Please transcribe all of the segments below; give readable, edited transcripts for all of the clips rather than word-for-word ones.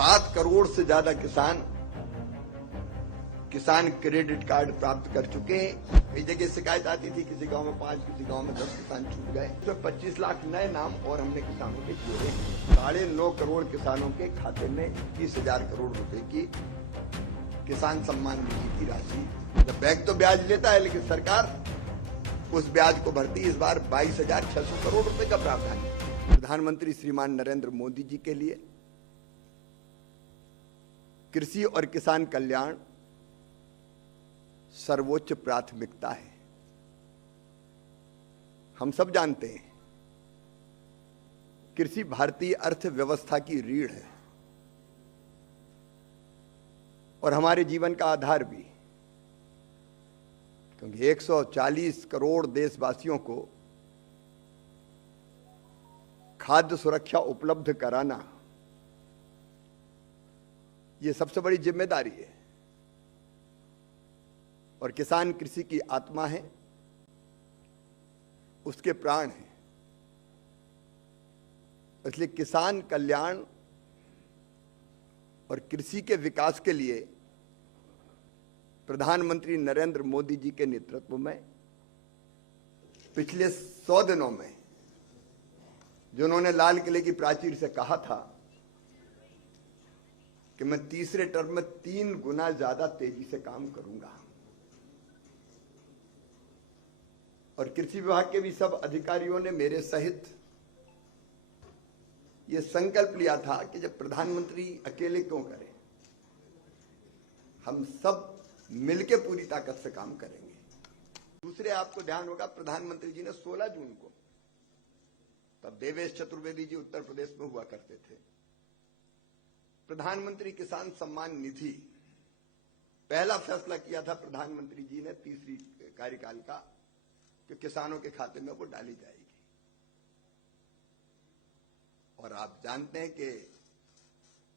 7 करोड़ से ज्यादा किसान क्रेडिट कार्ड प्राप्त कर चुके हैं। कई जगह शिकायत आती थी, किसी गांव में 5, किसी गांव में 10 किसान छूट गए। तो 25 लाख नए नाम और हमने किसानों के जोड़े। 9.5 करोड़ किसानों के खाते में 21,000 करोड़ रुपए की किसान सम्मान निधि की राशि। बैंक तो ब्याज लेता है, लेकिन सरकार उस ब्याज को भरती। इस बार 22,600 करोड़ रुपए का प्रावधान है। प्रधानमंत्री श्रीमान नरेंद्र मोदी जी के लिए कृषि और किसान कल्याण सर्वोच्च प्राथमिकता है। हम सब जानते हैं, कृषि भारतीय अर्थव्यवस्था की रीढ़ है और हमारे जीवन का आधार भी, क्योंकि 140 करोड़ देशवासियों को खाद्य सुरक्षा उपलब्ध कराना ये सबसे बड़ी जिम्मेदारी है। और किसान कृषि की आत्मा है, उसके प्राण हैं। इसलिए किसान कल्याण और कृषि के विकास के लिए प्रधानमंत्री नरेंद्र मोदी जी के नेतृत्व में पिछले 100 दिनों में जिन्होंने लाल किले की प्राचीर से कहा था कि मैं तीसरे टर्म में 3 गुना ज्यादा तेजी से काम करूंगा, और कृषि विभाग के भी सब अधिकारियों ने मेरे सहित यह संकल्प लिया था कि जब प्रधानमंत्री अकेले क्यों करें, हम सब मिलकर पूरी ताकत से काम करेंगे। दूसरे, आपको ध्यान होगा, प्रधानमंत्री जी ने 16 जून को, तब देवेश चतुर्वेदी जी उत्तर प्रदेश में हुआ करते थे, प्रधानमंत्री किसान सम्मान निधि पहला फैसला किया था प्रधानमंत्री जी ने तीसरी कार्यकाल का, कि किसानों के खाते में वो डाली जाएगी। और आप जानते हैं कि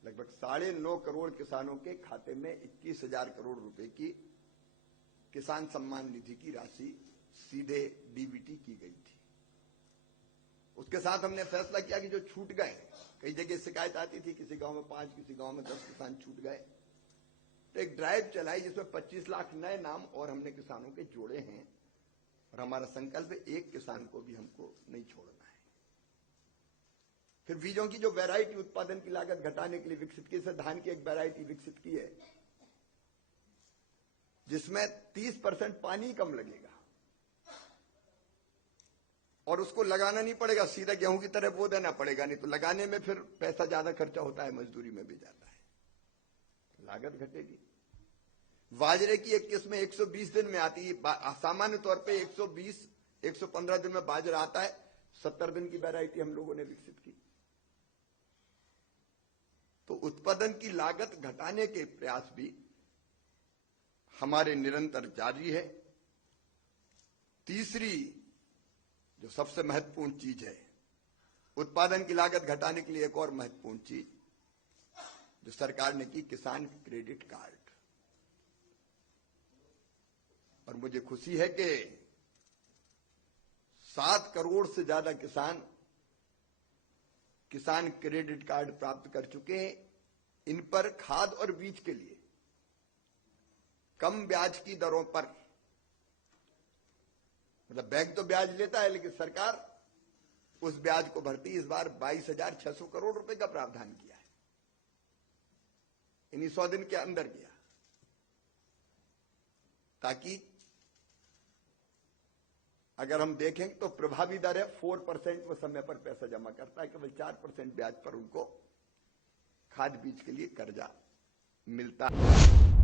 लगभग 9.5 करोड़ किसानों के खाते में 21,000 करोड़ रुपए की किसान सम्मान निधि की राशि सीधे डीबीटी की गई थी। उसके साथ हमने फैसला किया कि जो छूट गए, कई जगह शिकायत आती थी, किसी गांव में 5, किसी गांव में 10 किसान छूट गए, तो एक ड्राइव चलाई जिसमें 25 लाख नए नाम और हमने किसानों के जोड़े हैं। और हमारा संकल्प है, एक किसान को भी हमको नहीं छोड़ना है। फिर बीजों की जो वैरायटी उत्पादन की लागत घटाने के लिए विकसित की, जैसे धान की एक वैरायटी विकसित की है जिसमें 30% पानी कम लगेगा और उसको लगाना नहीं पड़ेगा, सीधा गेहूं की तरह बो देना पड़ेगा। नहीं तो लगाने में फिर पैसा ज्यादा खर्चा होता है, मजदूरी में भी जाता है, लागत घटेगी। बाजरे की एक किस्म 120 दिन में आती है, सामान्य तौर पे 120-115 दिन में बाजरा आता है। 70 दिन की वैरायटी हम लोगों ने विकसित की। तो उत्पादन की लागत घटाने के प्रयास भी हमारे निरंतर जारी है। तीसरी जो सबसे महत्वपूर्ण चीज है, उत्पादन की लागत घटाने के लिए एक और महत्वपूर्ण चीज जो सरकार ने की, किसान क्रेडिट कार्ड। और मुझे खुशी है कि 7 करोड़ से ज्यादा किसान क्रेडिट कार्ड प्राप्त कर चुके हैं। इन पर खाद और बीज के लिए कम ब्याज की दरों पर, मतलब बैंक तो ब्याज लेता है, लेकिन सरकार उस ब्याज को भरती। इस बार 22,600 करोड़ रुपए का प्रावधान किया है, इन्हीं 100 दिन के अंदर किया, ताकि अगर हम देखें तो प्रभावी दर है 4%, वो समय पर पैसा जमा करता है, केवल 4% ब्याज पर उनको खाद बीज के लिए कर्जा मिलता है।